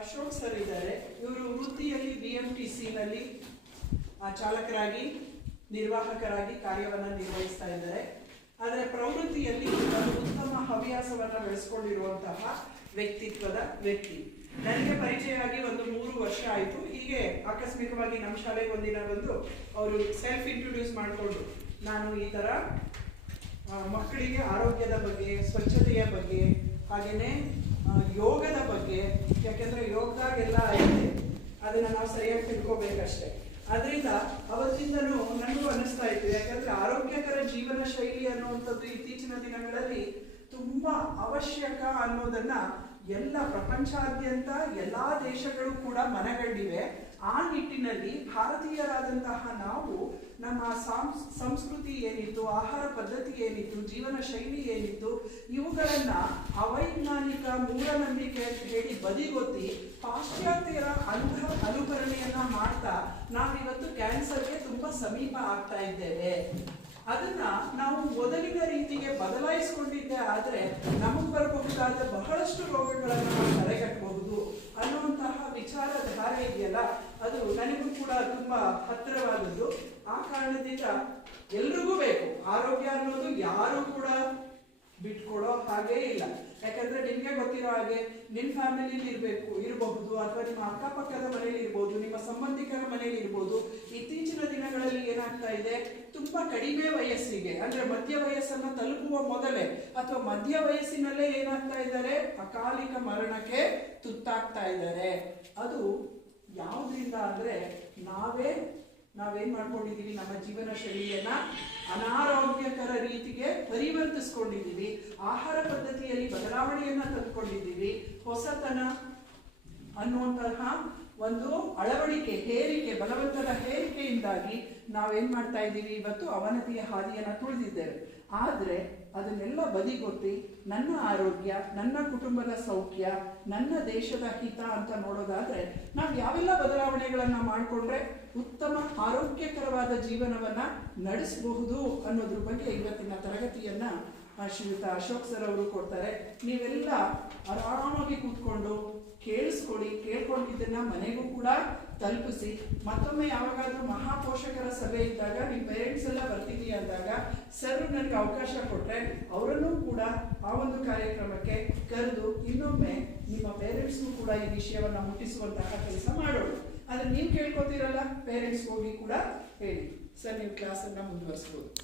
Ashok sir ಇದ್ದಾರೆ. ಇವರು ವೃತ್ತಿಯಲ್ಲಿ BMTC-ನಲ್ಲಿ ಚಾಲಕರಾಗಿ ನಿರ್ವಾಹಕರಾಗಿ ಕಾರ್ಯವನ್ನು ನಿರ್ವಹಿಸ್ತಾ ಇದ್ದಾರೆ. ಆದರೆ ಪ್ರವೃತ್ತಿಯಲ್ಲಿ ಒಂದು ಉತ್ತಮ ಹವ್ಯಾಸವನ್ನು ಬೆಳೆಸ್ಕೊಂಡಿರುವಂತಹ ವ್ಯಕ್ತಿತ್ವದ ವ್ಯಕ್ತಿ. ನನಗೆ ಪರಿಚಯ ಆಗಿ ಒಂದು 3 ವರ್ಷ ಆಯಿತು. ಹೀಗೆ ಆಕಸ್ಮಿಕವಾಗಿ ನಮ್ಮ ಶಾಲೆಗೆ ಒಂದಿನ ಬಂದು ಅವರು ಸೆಲ್ಫ್ ಇಂಟ್ರೊಡ್ಯೂಸ್ ಮಾಡಿಕೊಂಡು, ನಾನು ಈ ಥರ ಮಕ್ಕಳಿಗೆ ಆರೋಗ್ಯದ ಬಗ್ಗೆ, ಸ್ವಚ್ಛತೆಯ ಬಗ್ಗೆ, ಹಾಗೆಯೇ ಯೋಗದ ಬಗ್ಗೆ, ಯಾಕೆಂದರೆ ಯೋಗದಾಗೆಲ್ಲ ಇದೆ, ಅದನ್ನು ನಾವು ಸರಿಯಾಗಿ ತಿಳ್ಕೋಬೇಕಷ್ಟೇ. ಅದರಿಂದ ಅವತ್ತಿಂದನೂ ನನಗೂ ಅನ್ನಿಸ್ತಾ ಇತ್ತು, ಯಾಕಂದರೆ ಆರೋಗ್ಯಕರ ಜೀವನ ಶೈಲಿ ಅನ್ನುವಂಥದ್ದು ಇತ್ತೀಚಿನ ದಿನಗಳಲ್ಲಿ ತುಂಬ ಅವಶ್ಯಕ ಅನ್ನೋದನ್ನ ಎಲ್ಲ ಪ್ರಪಂಚಾದ್ಯಂತ ಎಲ್ಲ ದೇಶಗಳು ಕೂಡ ಮನಗಂಡಿವೆ. ಆ ನಿಟ್ಟಿನಲ್ಲಿ ಭಾರತೀಯರಾದಂತಹ ನಾವು ನಮ್ಮ ಸಂಸ್ಕೃತಿ ಏನಿತ್ತು, ಆಹಾರ ಪದ್ಧತಿ ಏನಿತ್ತು, ಜೀವನ ಶೈಲಿ ಏನಿತ್ತು, ಇವುಗಳನ್ನ ಅವೈಜ್ಞಾನಿಕ ಮೂಢನಂಬಿಕೆ ಅಂತ ಹೇಳಿ ಬದಿಗೊತ್ತಿ ಪಾಶ್ಚಾತ್ಯರ ಅನುಕರಣೆಯನ್ನ ಮಾಡ್ತಾ ನಾವಿವತ್ತು ಕ್ಯಾನ್ಸರ್ಗೆ ತುಂಬಾ ಸಮೀಪ ಆಗ್ತಾ ಇದ್ದೇವೆ. ಅದನ್ನ ನಾವು ಮೊದಲಿನ ರೀತಿಗೆ ಬದಲಾಯಿಸಿಕೊಂಡಿದ್ದೆ ಆದರೆ ನಮಗೆ ಬರಬಹುದಾದ ಬಹಳಷ್ಟು ರೋಗಗಳನ್ನು ನಾವು ತಡೆಗಟ್ಟಬಹುದು ಅನ್ನುವಂತಹ ವಿಚಾರಧಾರೆ ಇದೆಯಲ್ಲ, ಅದು ನನಗೂ ಕೂಡ ತುಂಬಾ ಹತ್ತಿರವಾದದ್ದು. ಆ ಕಾರಣದಿಂದ ಎಲ್ರಿಗೂ ಬೇಕು ಆರೋಗ್ಯ ಅನ್ನೋದು, ಯಾರು ಕೂಡ ಬಿಟ್ಕೊಡೋ ಹಾಗೇ ಇಲ್ಲ. ಯಾಕಂದ್ರೆ ನಿಮ್ಗೆ ಗೊತ್ತಿರೋ ಹಾಗೆ ನಿಮ್ಮ ಫ್ಯಾಮಿಲಿಲಿ ಇರಬಹುದು, ಅಥವಾ ನಿಮ್ಮ ಅಕ್ಕಪಕ್ಕದ ಮನೇಲಿ ಇರ್ಬೋದು, ನಿಮ್ಮ ಸಂಬಂಧಿಕರ ಮನೇಲಿ ಇರ್ಬೋದು. ಇತ್ತೀಚಿನ ದಿನಗಳಲ್ಲಿ ಏನಾಗ್ತಾ ಇದೆ, ತುಂಬಾ ಕಡಿಮೆ ವಯಸ್ಸಿಗೆ ಅಂದ್ರೆ ಮಧ್ಯ ವಯಸ್ಸನ್ನ ತಲುಪುವ ಮೊದಲೇ ಅಥವಾ ಮಧ್ಯ ವಯಸ್ಸಿನಲ್ಲೇ ಏನಾಗ್ತಾ ಇದ್ದಾರೆ, ಅಕಾಲಿಕ ಮರಣಕ್ಕೆ ತುತ್ತಾಗ್ತಾ ಇದ್ದಾರೆ. ಅದು ಯಾವುದರಿಂದ ಅಂದ್ರೆ ನಾವೇನ್ ಮಾಡ್ಕೊಂಡಿದೀವಿ, ನಮ್ಮ ಜೀವನ ಶೈಲಿಯನ್ನ ಅನಾರೋಗ್ಯಕರ ರೀತಿಗೆ ಪರಿವರ್ತಿಸ್ಕೊಂಡಿದ್ದೀವಿ, ಆಹಾರ ಪದ್ಧತಿಯಲ್ಲಿ ಬದಲಾವಣೆಯನ್ನ ತಂದುಕೊಂಡಿದ್ದೀವಿ. ಹೊಸತನ ಅನ್ನುವಂತಹ ಒಂದು ಅಳವಡಿಕೆ, ಹೇರಿಕೆ, ಬಲವಂತದ ಹೇರಿಕೆಯಿಂದಾಗಿ ನಾವೇನ್ ಮಾಡ್ತಾ ಇದ್ದೀವಿ, ಇವತ್ತು ಅವನತಿಯ ಹಾದಿಯನ್ನ ತುಳಿದಿದ್ದೇವೆ. ಆದ್ರೆ ಅದನ್ನೆಲ್ಲ ಬದಿಗೊತ್ತಿ ನನ್ನ ಆರೋಗ್ಯ, ನನ್ನ ಕುಟುಂಬದ ಸೌಖ್ಯ, ನನ್ನ ದೇಶದ ಹಿತ ಅಂತ ನೋಡೋದಾದ್ರೆ ನಾವು ಯಾವೆಲ್ಲ ಬದಲಾವಣೆಗಳನ್ನ ಮಾಡಿಕೊಂಡ್ರೆ ಉತ್ತಮ ಆರೋಗ್ಯಕರವಾದ ಜೀವನವನ್ನ ನಡೆಸಬಹುದು ಅನ್ನೋದ್ರ ಬಗ್ಗೆ ಇವತ್ತಿನ ತರಗತಿಯನ್ನ ಶ್ರೀಯುತ ಅಶೋಕ್ ಸರ್ ಅವರು ಕೊಡ್ತಾರೆ. ನೀವೆಲ್ಲ ಆರಾಮಾಗಿ ಕೂತ್ಕೊಂಡು ಕೇಳ್ಕೊಂಡಿದ್ದನ್ನ ಮನೆಗೂ ಕೂಡ ತಲುಪಿಸಿ. ಮತ್ತೊಮ್ಮೆ ಯಾವಾಗಾದ್ರೂ ಮಹಾಪೋಷಕರ ಸಭೆ ಇದ್ದಾಗ ನಿಮ್ಮ ಪೇರೆಂಟ್ಸ್ ಎಲ್ಲ ಬರ್ತೀವಿ ಅಂದಾಗ ಸರ್ ನನಗೆ ಅವಕಾಶ ಕೊಟ್ಟರೆ ಅವರನ್ನು ಕೂಡ ಆ ಒಂದು ಕಾರ್ಯಕ್ರಮಕ್ಕೆ ಕರೆದು ಇನ್ನೊಮ್ಮೆ ನಿಮ್ಮ ಪೇರೆಂಟ್ಸ್ಗೂ ಕೂಡ ಈ ವಿಷಯವನ್ನ ಮುಟ್ಟಿಸುವಂತಹ ಕೆಲಸ ಮಾಡೋಣ. ಆದ್ರೆ ನೀವು ಕೇಳ್ಕೊತೀರಲ್ಲ, ಪೇರೆಂಟ್ಸ್ ಹೋಗಿ ಕೂಡ ಹೇಳಿ. ಸರ್, ನೀವು ಕ್ಲಾಸನ್ನು ಮುಂದುವರಿಸ್ಬೋದು.